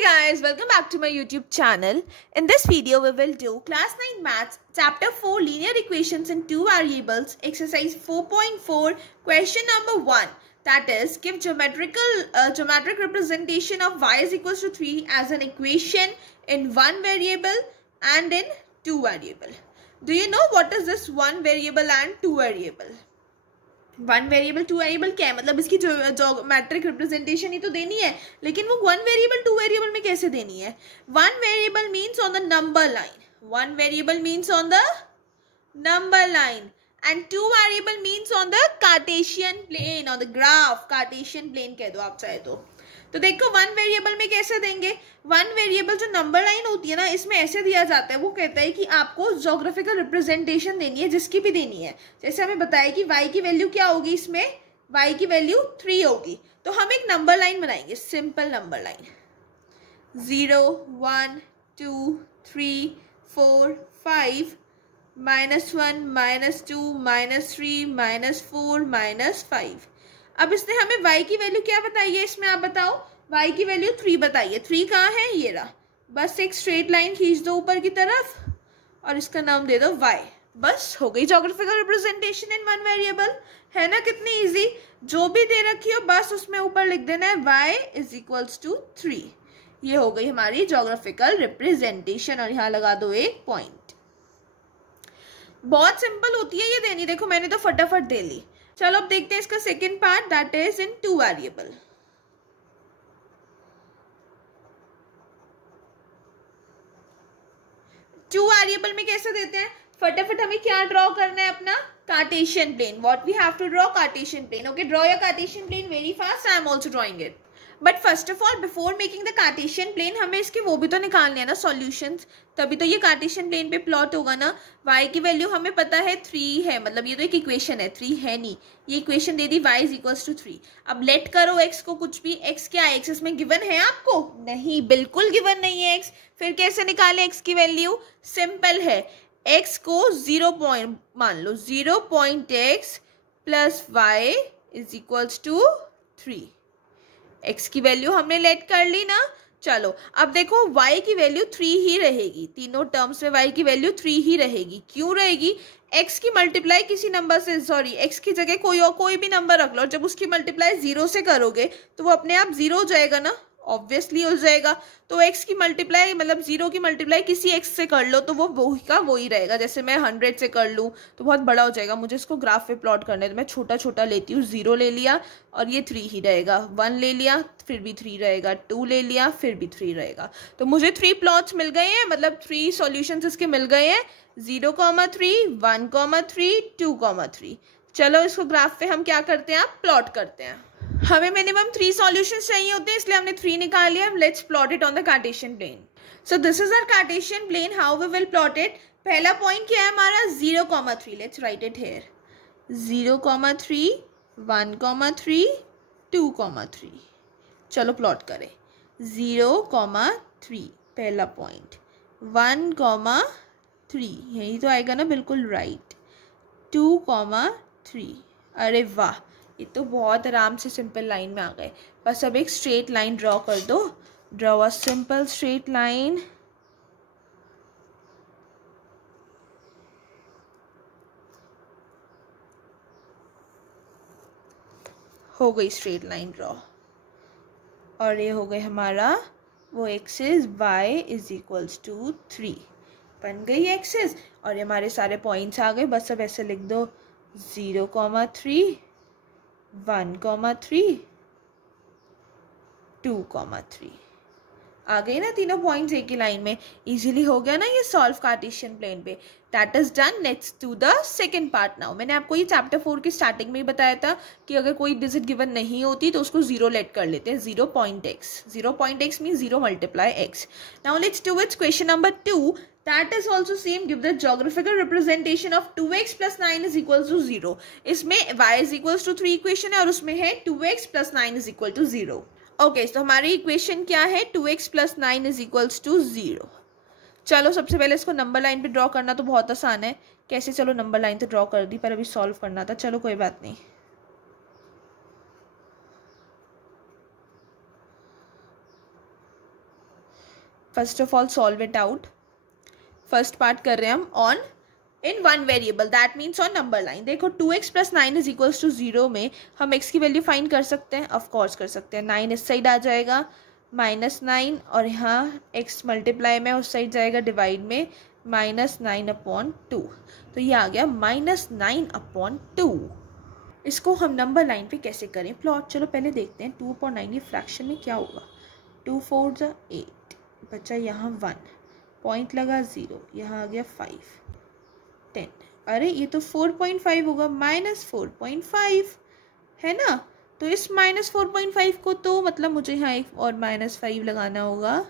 Hey guys, welcome back to my YouTube channel. In this video, we will do class 9 maths, chapter 4 linear equations in two variables, exercise 4.4, question number 1. That is, give geometric representation of y is equals to 3 as an equation in one variable and in two variable. Do you know what is this one variable and two variable? One variable two variable क्या है, मतलब इसकी geometric representation ही तो देनी है, लेकिन वो one variable two variable में कैसे देनी है? One variable means on the number line, one variable means on the number line and two variable means on the Cartesian plane, on the graph. Cartesian plane कह दो आप चाहे तो देखो वन वेरिएबल में कैसे देंगे. वन वेरिएबल जो नंबर लाइन होती है ना, इसमें ऐसे दिया जाता है, वो कहता है कि आपको ज्योग्राफिकल रिप्रेजेंटेशन देनी है, जिसकी भी देनी है. जैसे हमें बताया कि y की वैल्यू क्या होगी, इसमें y की वैल्यू 3 होगी, तो हम एक नंबर लाइन बनाएंगे, सिंपल नंबर लाइन. 0 1 2 3 4 5 -1 -2 -3 -4 -5. अब इसने हमें y की वैल्यू क्या बताई है, इसमें आप बताओ. y की वैल्यू 3 बताइए. 3 कहाँ है, ये रहा. बस एक स्ट्रेट लाइन खींच दो ऊपर की तरफ और इसका नाम दे दो y. बस हो गई geographical representation in one variable. है ना कितनी इजी. जो भी दे रखी हो बस उसमें ऊपर लिख देना है y इज इक्वल्स टू 3. ये हो गई हमारी ज्योग्राफिकल रिप्रेजेंटेशन और यहाँ लगा दो एक पॉइंट. बहुत सिंपल होती है ये देनी. देखो मैंने तो फटाफट दे ली. चलो अब देखते हैं इसका second part, that is in two variable. Two variable में कैसे देते हैं, फटाफट हमें क्या ड्रॉ करना है, अपना Cartesian plane. What we have to draw, Cartesian plane. Okay, draw your Cartesian plane very fast. I am also drawing it. But first of all before making the Cartesian plane हमें इसके वो भी तो निकालने हैं ना, सॉल्यूशंस. तभी तो ये कार्टेशियन प्लेन पे प्लॉट होगा ना. y की वैल्यू हमें पता है 3 है, मतलब ये तो एक इक्वेशन है, 3 है नहीं. ये इक्वेशन दे दी y इज इक्वल्स टू 3. अब लेट करो x को कुछ भी. x क्या है, x इसमें गिवन है आपको? नहीं, बिल्कुल गिवन नहीं है x. फिर कैसे निकाले x की वैल्यू? सिंपल है. x को 0 पॉइंट मान लो, 0.x plus y is equals to 3. x की वैल्यू हमने लेट कर ली ना. चलो अब देखो y की वैल्यू 3 ही रहेगी. तीनों टर्म्स में y की वैल्यू 3 ही रहेगी. क्यों रहेगी? x की मल्टीप्लाई किसी नंबर से, सॉरी x की जगह कोई भी नंबर रख लो. जब उसकी मल्टीप्लाई 0 से करोगे तो वो अपने आप 0 हो जाएगा ना, ऑब्वियसली हो जाएगा. तो x की मल्टीप्लाई मतलब 0 की मल्टीप्लाई किसी x से कर लो तो वो वही का वही रहेगा. जैसे मैं 100 से कर लूँ तो बहुत बड़ा हो जाएगा. मुझे इसको ग्राफ पे प्लॉट करना है तो मैं छोटा छोटा लेती हूँ. 0 ले लिया और ये 3 ही रहेगा. 1 ले लिया फिर भी 3 रहेगा. 2 ले लिया फिर भी 3 रहेगा. तो मुझे 3 प्लॉट्स मिल गए हैं, मतलब 3 सॉल्यूशंस इसके मिल गए हैं. 0,3 1,3 2,3. चलो इसको ग्राफ पे हम क्या करते हैं, आप प्लॉट करते हैं. हमें मिनिमम 3 सॉल्यूशंस चाहिए होते हैं, इसलिए हमने 3 निकाल लिया. Let's plot it on the Cartesian plane. So this is our Cartesian plane. How we will plot it? पहला पॉइंट क्या है हमारा, 0,3. Let's write it here. 0,3 1,3 2,3. चलो प्लॉट करें. 0,3 पहला पॉइंट, 1,3 यही तो आएगा ना, बिल्कुल राइट. 2,3. अरे वाह, ये तो बहुत आराम से सिंपल लाइन में आ गए. बस अब एक स्ट्रेट लाइन ड्रॉ कर दो. Draw a simple straight line. हो गई स्ट्रेट लाइन ड्रॉ. और ये हो गए हमारा वो axis y is equals to 3. बन गई एक्सिस और ये हमारे सारे पॉइंट्स आ गए. बस अब ऐसे लिख दो 0,3 1,3 2,3. आ गई ना तीनों पॉइंट्स एक ही लाइन में. इजीली हो गया ना ये सॉल्व कार्टेशियन प्लेन पे. That is done. Let's do the second part now. मैंने आपको ये चैप्टर 4 की स्टार्टिंग में ही बताया था कि अगर कोई डिजिट गिवन नहीं होती तो उसको 0 लेट कर लेते हैं. 0.x. 0.x mean 0 multiply x. Now let's do it's question number 2. That is also same. Give the geographical representation of 2x plus 9 is equals to 0. इसमें y is equals to 3 equation है और उसमें है 2x plus 9 is equal to 0. Okay, तो हमारी equation क्या है, 2x plus 9 is equals to 0. चलो सबसे पहले इसको नंबर लाइन पे ड्रॉ करना तो बहुत आसान है. कैसे, चलो नंबर लाइन तो ड्रॉ कर दी पर अभी सॉल्व करना था. चलो कोई बात नहीं. First of all solve it out. First part कर रहे हैं हम on in one variable, that means on number line. देखो 2x + 9 इज इक्वल्स टू 0 में हम x की वैल्यू फाइंड कर सकते हैं, ऑफकोर्स कर सकते हैं. 9 इस साइड आ जाएगा -9 और यहाँ x मल्टीप्लाई में उस साइड जाएगा डिवाइड में -9/2. तो ये आ गया -9/2. इसको हम नंबर लाइन पे कैसे करें प्लॉट, चलो पहले देखते हैं. 2/9 ये फ्रैक्शन में क्या होगा. 2 4 = 8, बचा यहाँ 1, पॉइंट लगा 0, यहाँ आ गया 5 10. अरे ये तो 4.5 होगा, -4.5 है ना. तो इस -4.5 को तो मतलब मुझे यहाँ एक और -5 लगाना होगा.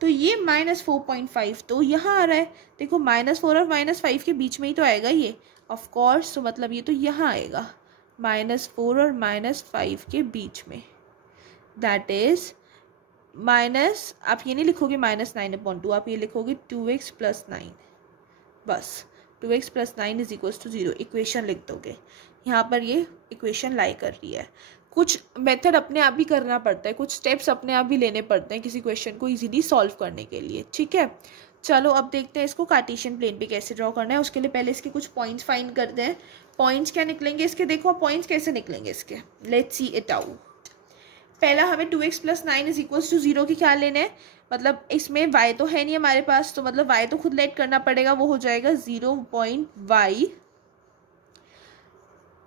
तो ये -4.5 तो यहाँ आ रहा है. देखो -4 और -5 के बीच में ही तो आएगा ये, ऑफ कोर्स. तो मतलब ये तो यहाँ आएगा -4 और -5 के बीच में. दैट इज माइनस, आप ये नहीं लिखोगे -9/2, आप ये लिखोगे 2x + 9. बस 2x + 9 is equals to 0. Equation लिख दोगे. यहाँ पर ये इक्वेशन लाई कर रही है. कुछ मेथड अपने आप भी करना पड़ता है, कुछ स्टेप्स अपने आप भी लेने पड़ते हैं किसी क्वेश्चन को इजीली सॉल्व करने के लिए. ठीक है, चलो अब देखते हैं इसको कार्टेशियन प्लेन पे कैसे ड्रॉ करना है. उसके लिए पहले इसके कुछ पॉइंट्स फाइंड करते हैं. पॉइंट्स क्या निकलेंगे इसके, देखो पॉइंट्स कैसे निकलेंगे इसके. Let's see it out. पहला हमें 2x + 9 इज इक्वल्स टू 0 की क्या लेने हैं, मतलब इसमें y तो है नहीं हमारे पास, तो मतलब y तो खुद लेट करना पड़ेगा. वो हो जाएगा 0.y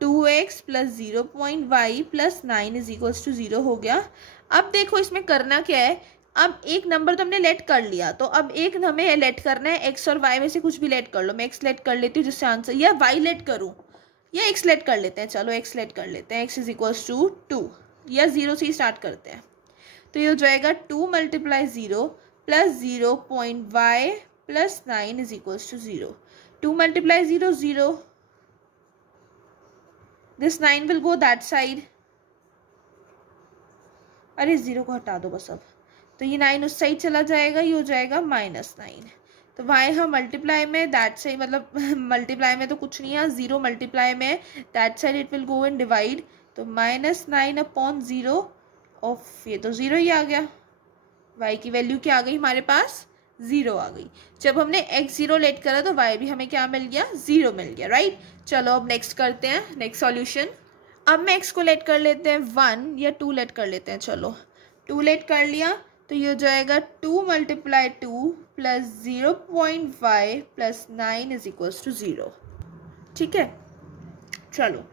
2x + 0.y + 9 is equals to 0 हो गया. अब देखो इसमें करना क्या है. अब एक नंबर तो हमने लेट कर लिया, तो अब एक हमें लेट करना है. x और y में से कुछ भी लेट कर लो. मैं x लेट कर लेती हूँ जिससे आंसर, या y लेट करूँ या x लेट कर लेते हैं. चलो x लेट कर लेते हैं. x इज इक्वल्स टू 2 या 0 से ही स्टार्ट करते हैं. तो ये हो जाएगा 2 × 0 + 0.y + 9 is equals to 0. 2 × 0 0. This 9 will go that side. अरे 0 को हटा दो बस अब. तो ये 9 उस साइड चला जाएगा, ये हो जाएगा -9. तो y हम मल्टीप्लाई में दैट साइड, मतलब मल्टीप्लाई में तो कुछ नहीं है, 0 मल्टीप्लाई में that side it will go in divide. तो -9/0 ऑफ ये तो 0 ही आ गया. y की वैल्यू क्या आ गई हमारे पास, 0 आ गई. जब हमने x 0 लेट करा तो y भी हमें क्या मिल गया, 0 मिल गया. राइट. चलो अब नेक्स्ट करते हैं, नेक्स्ट सॉल्यूशन. अब मैं x को लेट कर लेते हैं 1 या 2 लेट कर लेते हैं. चलो 2 लेट कर लिया तो ये हो जाएगा 2 × 2 + 0.y + 9 इज इक्वल्स टू 0. ठीक है, चलो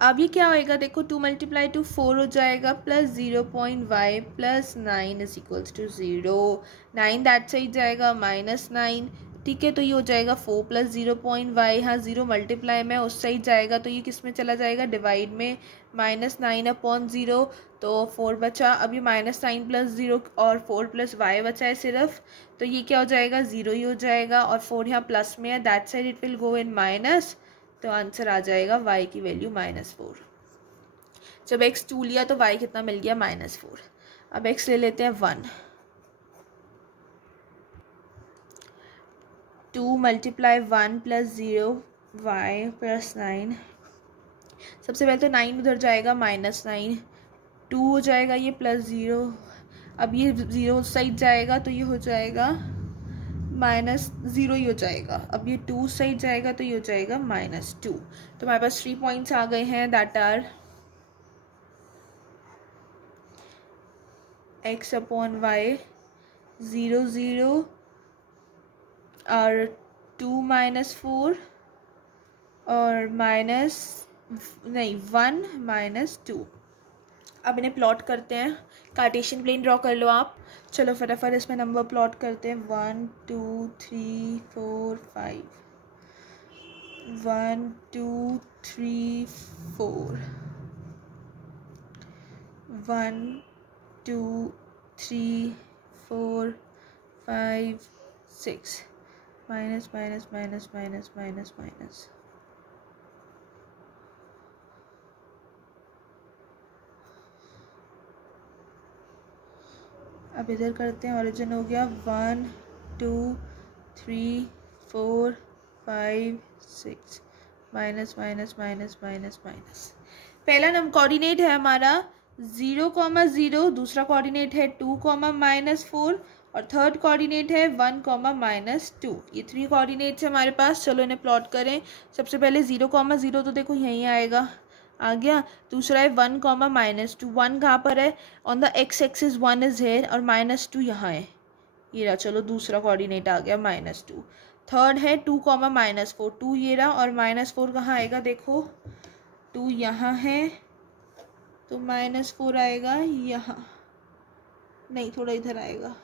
अब ये क्या होएगा, देखो 2 × 2 4 हो जाएगा + 0.y + 9 is equals to 0. 9 that side जाएगा -9. ठीक है, तो ये हो जाएगा 4 + 0.y, यहाँ 0 मल्टीप्लाई में उस साइड जाएगा तो ये किस में चला जाएगा, डिवाइड में -9/0. तो 4 बचा. अब ये -9 + 0 और 4 + y बचा है सिर्फ. तो ये क्या हो जाएगा, 0 ही हो जाएगा. और 4 यहाँ प्लस में है, that side it will go in minus. तो आंसर आ जाएगा y की वैल्यू -4. जब x 2 लिया तो y कितना मिल गया, -4. अब x ले लेते हैं 1. 2 × 1 + 0y + 9. सबसे पहले तो 9 उधर जाएगा, -9. 2 हो जाएगा ये +0. अब ये 0 उस साइड जाएगा तो ये हो जाएगा -0 ही हो जाएगा. अब ये 2 साइड जाएगा तो ये हो जाएगा -2. तो हमारे पास 3 पॉइंट्स आ गए हैं, दैट आर x/y 0 0 और 2 - 4 और -1 - 2. अब इन्हें प्लॉट करते हैं. कार्टेशियन प्लेन ड्रॉ कर लो आप. चलो फटाफट इसमें नंबर प्लॉट करते हैं. 1 2 3 4 5. 1 2 3 4. 1 2 3 4 5 6. Minus minus minus minus minus minus. अब इधर करते हैं. ओरिजिन हो गया 1 2 3 4 5 6. Minus minus minus minus minus. पहला नंबर कोऑर्डिनेट है हमारा 0, 0. दूसरा कोऑर्डिनेट है 2, -4. और थर्ड कोऑर्डिनेट है 1, -2। ये 3 कोऑर्डिनेट्स है हमारे पास। चलो इन्हें प्लॉट करें। सबसे पहले 0, 0 तो देखो यहीं आएगा, आ गया। दूसरा है 1, -2। 1 कहाँ पर है? On the x axis 1 is here और -2 यहाँ है, ये रहा। चलो दूसरा कोऑर्डिनेट आ गया -2। थर्ड है 2, -4। 2 ये रहा और -4 कहाँ आएगा? देखो 2 यहाँ है तो -4 आएगा यहाँ, नहीं थोड़ा इधर आएगा।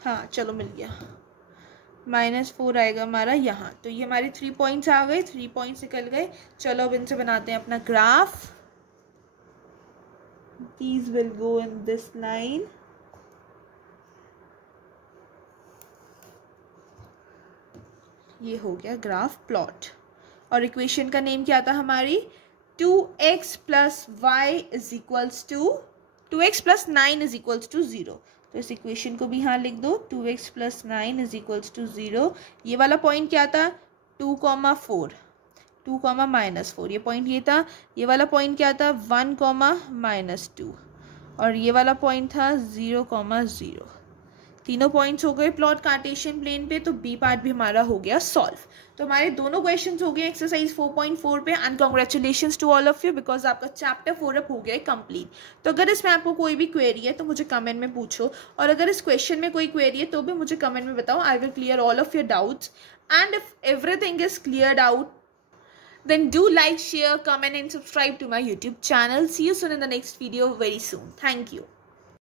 हाँ चलो मिल गया, -4 आएगा हमारा यहाँ। तो ये हमारे 3 पॉइंट्स आ गए, 3 पॉइंट्स निकल गए। चलो अब इनसे बनाते हैं अपना graph. These will go in this line. ये हो गया ग्राफ प्लॉट। और इक्वेशन का नेम क्या था हमारी? 2x + y is equals to 2x + 9 is equals to 0। तो इस इक्वेशन को भी यहाँ लिख दो, 2x + 9 इज इक्वल्स टू 0। ये वाला पॉइंट क्या था? 2, 4, 2, -4 ये पॉइंट ये था। ये वाला पॉइंट क्या था? 1, -2 और ये वाला पॉइंट था 0, 0। तीनों पॉइंट्स हो गए प्लॉट कार्टेशियन प्लेन पे। तो बी पार्ट भी हमारा हो गया सॉल्व। तो हमारे दोनों क्वेश्चंस हो गए एक्सरसाइज 4.4 पे। And congratulations to all of you, because आपका चैप्टर 4 अब हो गया कंप्लीट। तो अगर इसमें आपको कोई भी क्वेरी है तो मुझे कमेंट में पूछो, और अगर इस क्वेश्चन में कोई क्वेरी है तो भी मुझे कमेंट में बताओ। I will clear all of your doubts. And if everything is cleared out, then do like, share, comment and subscribe to my YouTube channel. See you soon in the next video very soon. Thank you.